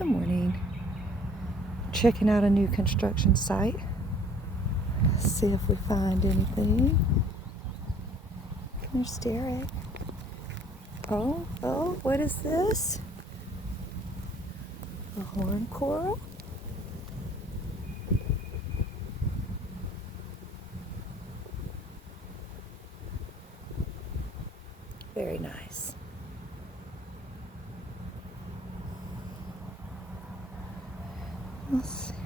Good morning. Checking out a new construction site. See if we find anything. Here's Derek. Oh, what is this? A horn coral? Very nice. Let's see.